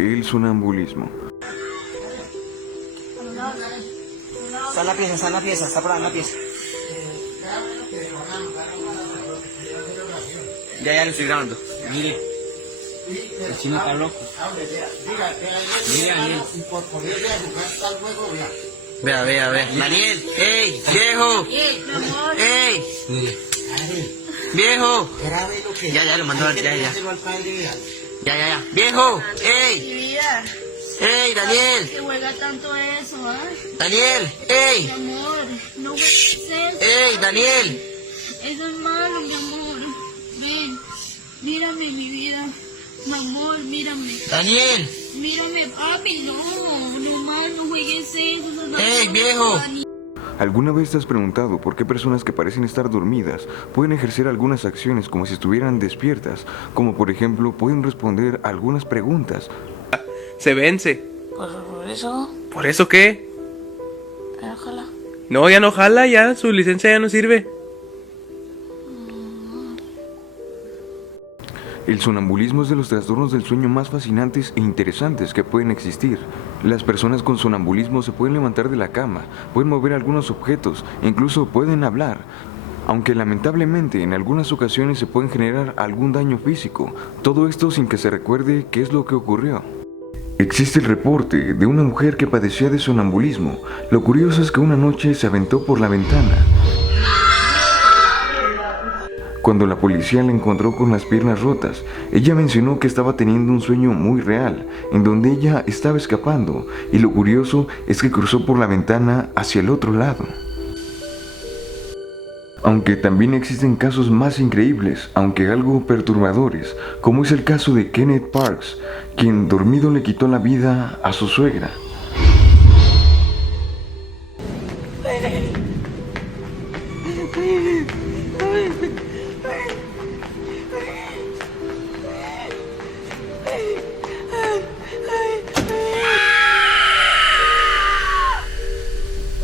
El sonambulismo. Está en la pieza, está por ahí en la pieza. Ya lo estoy grabando. Mire. El chino está loco. Mire, Daniel. Vea. Daniel, ¡ey, viejo! ¡Ey! ¡Viejo! Ya, lo mandó, ya. ¡Viejo! ¡Ey! Mi vida, ¡Ey, Daniel! que juega tanto eso, ¿ah? ¡Daniel! Mi ¡Ey! amor, no juegues eso. ¡Ey, Daniel! Eso es malo, mi amor. Ven, mírame, mi vida. Mi amor, mírame. ¡Daniel! Mírame, papi, no más, no juegues eso. Eso es ¡Ey, malo, viejo! Dani. ¿Alguna vez te has preguntado por qué personas que parecen estar dormidas pueden ejercer algunas acciones como si estuvieran despiertas? Como por ejemplo, pueden responder a algunas preguntas. Se vence. ¿Por eso? ¿Por eso qué? Ojalá. No, ya no jala, ya su licencia ya no sirve. El sonambulismo es de los trastornos del sueño más fascinantes e interesantes que pueden existir. Las personas con sonambulismo se pueden levantar de la cama, pueden mover algunos objetos e incluso pueden hablar. Aunque lamentablemente en algunas ocasiones se pueden generar algún daño físico, todo esto sin que se recuerde qué es lo que ocurrió. Existe el reporte de una mujer que padecía de sonambulismo. Lo curioso es que una noche se aventó por la ventana. Cuando la policía la encontró con las piernas rotas, ella mencionó que estaba teniendo un sueño muy real, en donde ella estaba escapando, y lo curioso es que cruzó por la ventana hacia el otro lado. Aunque también existen casos más increíbles, aunque algo perturbadores, como es el caso de Kenneth Parks, quien dormido le quitó la vida a su suegra.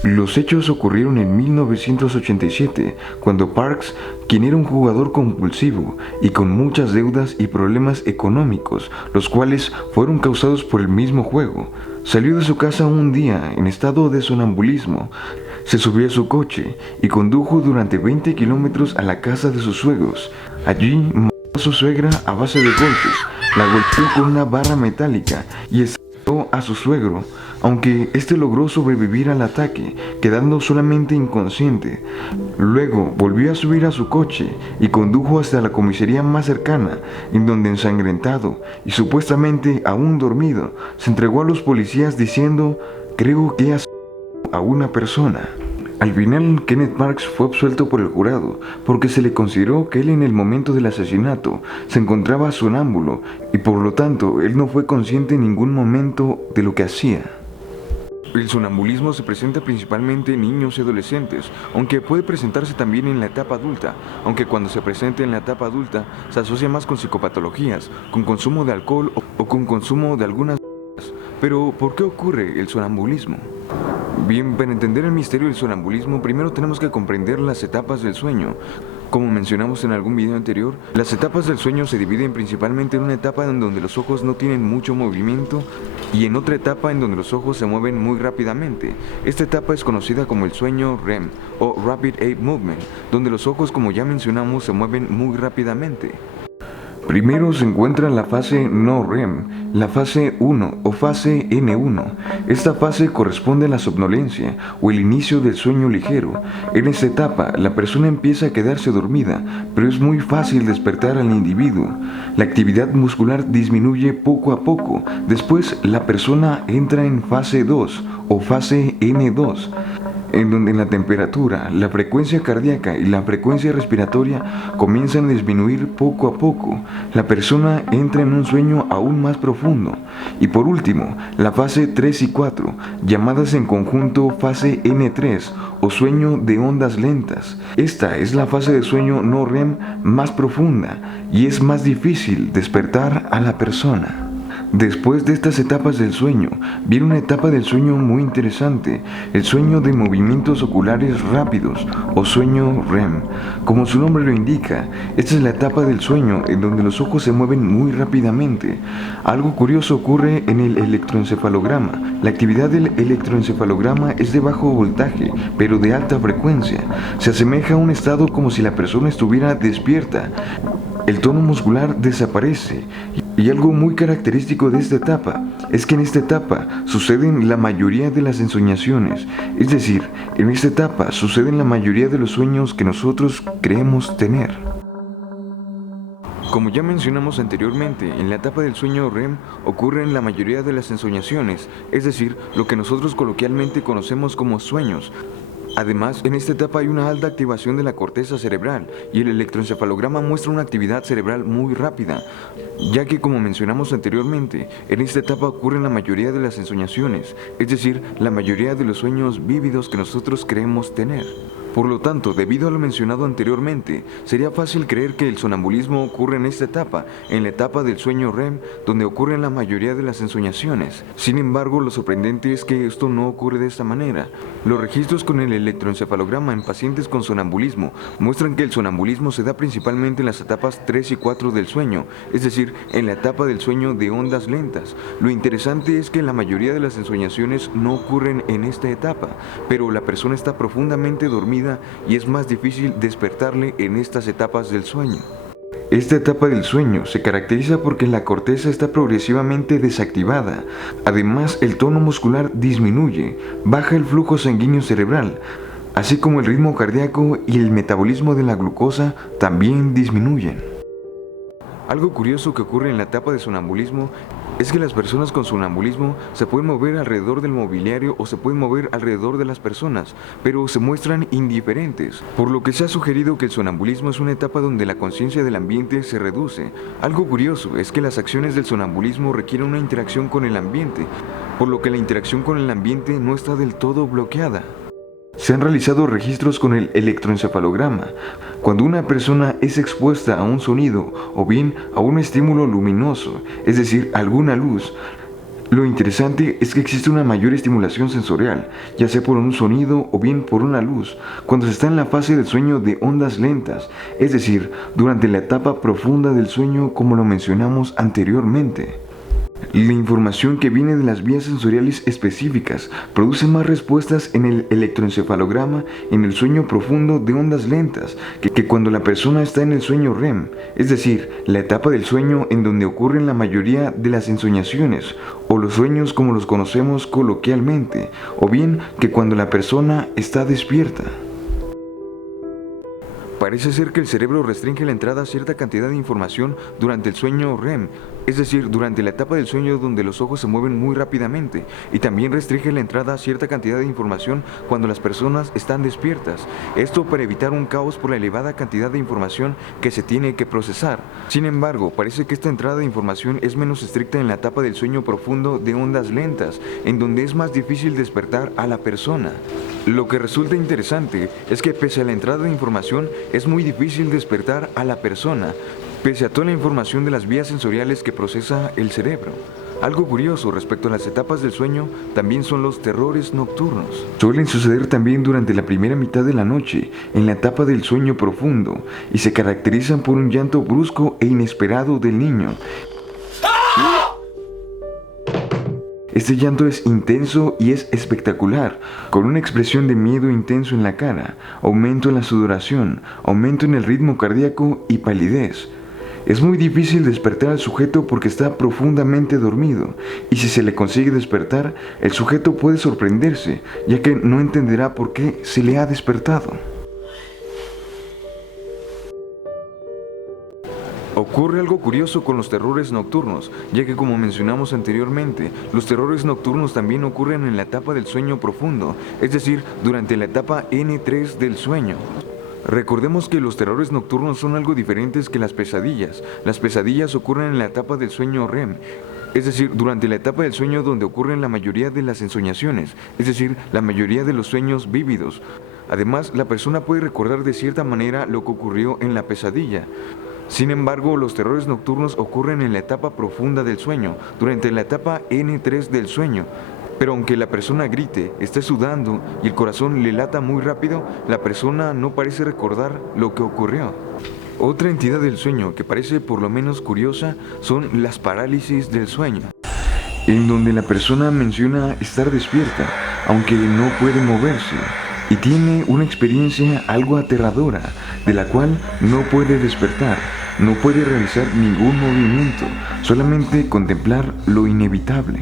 Los hechos ocurrieron en 1987, cuando Parks, quien era un jugador compulsivo y con muchas deudas y problemas económicos, los cuales fueron causados por el mismo juego, salió de su casa un día en estado de sonambulismo, se subió a su coche y condujo durante 20 kilómetros a la casa de sus suegros. Allí mató a su suegra a base de golpes, la golpeó con una barra metálica y asesinó a su suegro, aunque este logró sobrevivir al ataque, quedando solamente inconsciente. Luego volvió a subir a su coche y condujo hasta la comisaría más cercana, en donde ensangrentado y supuestamente aún dormido, se entregó a los policías diciendo: "Creo que he asesinado a una persona". Al final, Kenneth Parks fue absuelto por el jurado porque se le consideró que él en el momento del asesinato se encontraba sonámbulo y por lo tanto él no fue consciente en ningún momento de lo que hacía. El sonambulismo se presenta principalmente en niños y adolescentes, aunque puede presentarse también en la etapa adulta, aunque cuando se presenta en la etapa adulta se asocia más con psicopatologías, con consumo de alcohol o con consumo de algunas drogas. Pero, ¿por qué ocurre el sonambulismo? Bien, para entender el misterio del sonambulismo, primero tenemos que comprender las etapas del sueño. Como mencionamos en algún video anterior, las etapas del sueño se dividen principalmente en una etapa en donde los ojos no tienen mucho movimiento y en otra etapa en donde los ojos se mueven muy rápidamente. Esta etapa es conocida como el sueño REM o Rapid Eye Movement, donde los ojos, como ya mencionamos, se mueven muy rápidamente. Primero se encuentra la fase no REM, la fase 1 o fase N1. Esta fase corresponde a la somnolencia o el inicio del sueño ligero. En esta etapa la persona empieza a quedarse dormida, pero es muy fácil despertar al individuo. La actividad muscular disminuye poco a poco. Después la persona entra en fase 2 o fase N2. En donde la temperatura, la frecuencia cardíaca y la frecuencia respiratoria comienzan a disminuir poco a poco. La persona entra en un sueño aún más profundo. Y por último, la fase 3 y 4, llamadas en conjunto fase N3 o sueño de ondas lentas. Esta es la fase de sueño no REM más profunda y es más difícil despertar a la persona. Después de estas etapas del sueño, viene una etapa del sueño muy interesante, el sueño de movimientos oculares rápidos o sueño REM. Como su nombre lo indica, esta es la etapa del sueño en donde los ojos se mueven muy rápidamente. Algo curioso ocurre en el electroencefalograma. La actividad del electroencefalograma es de bajo voltaje, pero de alta frecuencia. Se asemeja a un estado como si la persona estuviera despierta. El tono muscular desaparece y algo muy característico de esta etapa es que en esta etapa suceden la mayoría de las ensoñaciones, es decir, en esta etapa suceden la mayoría de los sueños que nosotros creemos tener. Como ya mencionamos anteriormente, en la etapa del sueño REM ocurren la mayoría de las ensoñaciones, es decir, lo que nosotros coloquialmente conocemos como sueños. Además, en esta etapa hay una alta activación de la corteza cerebral y el electroencefalograma muestra una actividad cerebral muy rápida, ya que como mencionamos anteriormente, en esta etapa ocurren la mayoría de las ensoñaciones, es decir, la mayoría de los sueños vívidos que nosotros creemos tener. Por lo tanto, debido a lo mencionado anteriormente, sería fácil creer que el sonambulismo ocurre en esta etapa, en la etapa del sueño REM, donde ocurren la mayoría de las ensoñaciones. Sin embargo, lo sorprendente es que esto no ocurre de esta manera. Los registros con el electroencefalograma en pacientes con sonambulismo muestran que el sonambulismo se da principalmente en las etapas 3 y 4 del sueño, es decir, en la etapa del sueño de ondas lentas. Lo interesante es que la mayoría de las ensoñaciones no ocurren en esta etapa, pero la persona está profundamente dormida y es más difícil despertarle en estas etapas del sueño. Esta etapa del sueño se caracteriza porque la corteza está progresivamente desactivada. Además, el tono muscular disminuye, baja el flujo sanguíneo cerebral, así como el ritmo cardíaco y el metabolismo de la glucosa también disminuyen. Algo curioso que ocurre en la etapa de sonambulismo es que las personas con sonambulismo se pueden mover alrededor del mobiliario o se pueden mover alrededor de las personas, pero se muestran indiferentes, por lo que se ha sugerido que el sonambulismo es una etapa donde la conciencia del ambiente se reduce. Algo curioso es que las acciones del sonambulismo requieren una interacción con el ambiente, por lo que la interacción con el ambiente no está del todo bloqueada. Se han realizado registros con el electroencefalograma. Cuando una persona es expuesta a un sonido o bien a un estímulo luminoso, es decir, alguna luz, lo interesante es que existe una mayor estimulación sensorial, ya sea por un sonido o bien por una luz, cuando se está en la fase del sueño de ondas lentas, es decir, durante la etapa profunda del sueño como lo mencionamos anteriormente. La información que viene de las vías sensoriales específicas produce más respuestas en el electroencefalograma en el sueño profundo de ondas lentas que cuando la persona está en el sueño REM, es decir, la etapa del sueño en donde ocurren la mayoría de las ensoñaciones o los sueños como los conocemos coloquialmente, o bien que cuando la persona está despierta. Parece ser que el cerebro restringe la entrada a cierta cantidad de información durante el sueño REM, es decir, durante la etapa del sueño donde los ojos se mueven muy rápidamente, y también restringe la entrada a cierta cantidad de información cuando las personas están despiertas. Esto para evitar un caos por la elevada cantidad de información que se tiene que procesar. Sin embargo, parece que esta entrada de información es menos estricta en la etapa del sueño profundo de ondas lentas, en donde es más difícil despertar a la persona. Lo que resulta interesante es que pese a la entrada de información, es muy difícil despertar a la persona, pese a toda la información de las vías sensoriales que procesa el cerebro. Algo curioso respecto a las etapas del sueño también son los terrores nocturnos. Suelen suceder también durante la primera mitad de la noche, en la etapa del sueño profundo, y se caracterizan por un llanto brusco e inesperado del niño. Este llanto es intenso y es espectacular, con una expresión de miedo intenso en la cara, aumento en la sudoración, aumento en el ritmo cardíaco y palidez. Es muy difícil despertar al sujeto porque está profundamente dormido, y si se le consigue despertar, el sujeto puede sorprenderse, ya que no entenderá por qué se le ha despertado. Ocurre algo curioso con los terrores nocturnos, ya que como mencionamos anteriormente, los terrores nocturnos también ocurren en la etapa del sueño profundo, es decir, durante la etapa N3 del sueño. Recordemos que los terrores nocturnos son algo diferentes que las pesadillas. Las pesadillas ocurren en la etapa del sueño REM, es decir, durante la etapa del sueño donde ocurren la mayoría de las ensoñaciones, es decir, la mayoría de los sueños vívidos. Además, la persona puede recordar de cierta manera lo que ocurrió en la pesadilla. Sin embargo, los terrores nocturnos ocurren en la etapa profunda del sueño, durante la etapa N3 del sueño. Pero aunque la persona grite, esté sudando y el corazón le lata muy rápido, la persona no parece recordar lo que ocurrió. Otra entidad del sueño que parece por lo menos curiosa son las parálisis del sueño, en donde la persona menciona estar despierta, aunque no puede moverse, y tiene una experiencia algo aterradora, de la cual no puede despertar, no puede realizar ningún movimiento, solamente contemplar lo inevitable.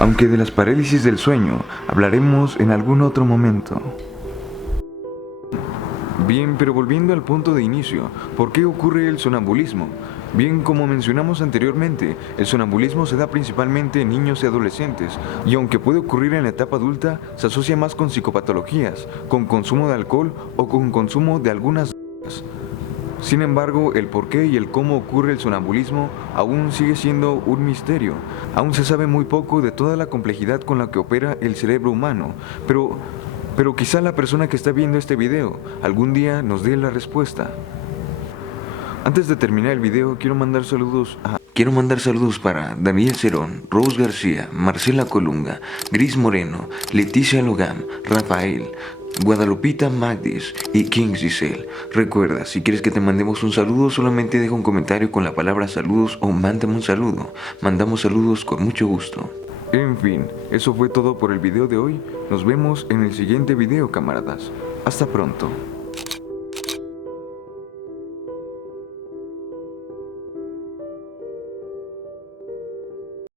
Aunque de las parálisis del sueño hablaremos en algún otro momento. Bien, pero volviendo al punto de inicio, ¿por qué ocurre el sonambulismo? Bien, como mencionamos anteriormente, el sonambulismo se da principalmente en niños y adolescentes, y aunque puede ocurrir en la etapa adulta, se asocia más con psicopatologías, con consumo de alcohol o con consumo de algunas drogas. Sin embargo, el por qué y el cómo ocurre el sonambulismo aún sigue siendo un misterio. Aún se sabe muy poco de toda la complejidad con la que opera el cerebro humano, pero quizá la persona que está viendo este video algún día nos dé la respuesta. Antes de terminar el video, quiero mandar saludos para Daniel Cerón, Rose García, Marcela Colunga, Gris Moreno, Leticia Logan, Rafael, Guadalupita Magdis y King Giselle. Recuerda, si quieres que te mandemos un saludo, solamente deja un comentario con la palabra saludos o mándame un saludo. Mandamos saludos con mucho gusto. En fin, eso fue todo por el video de hoy. Nos vemos en el siguiente video, camaradas. Hasta pronto.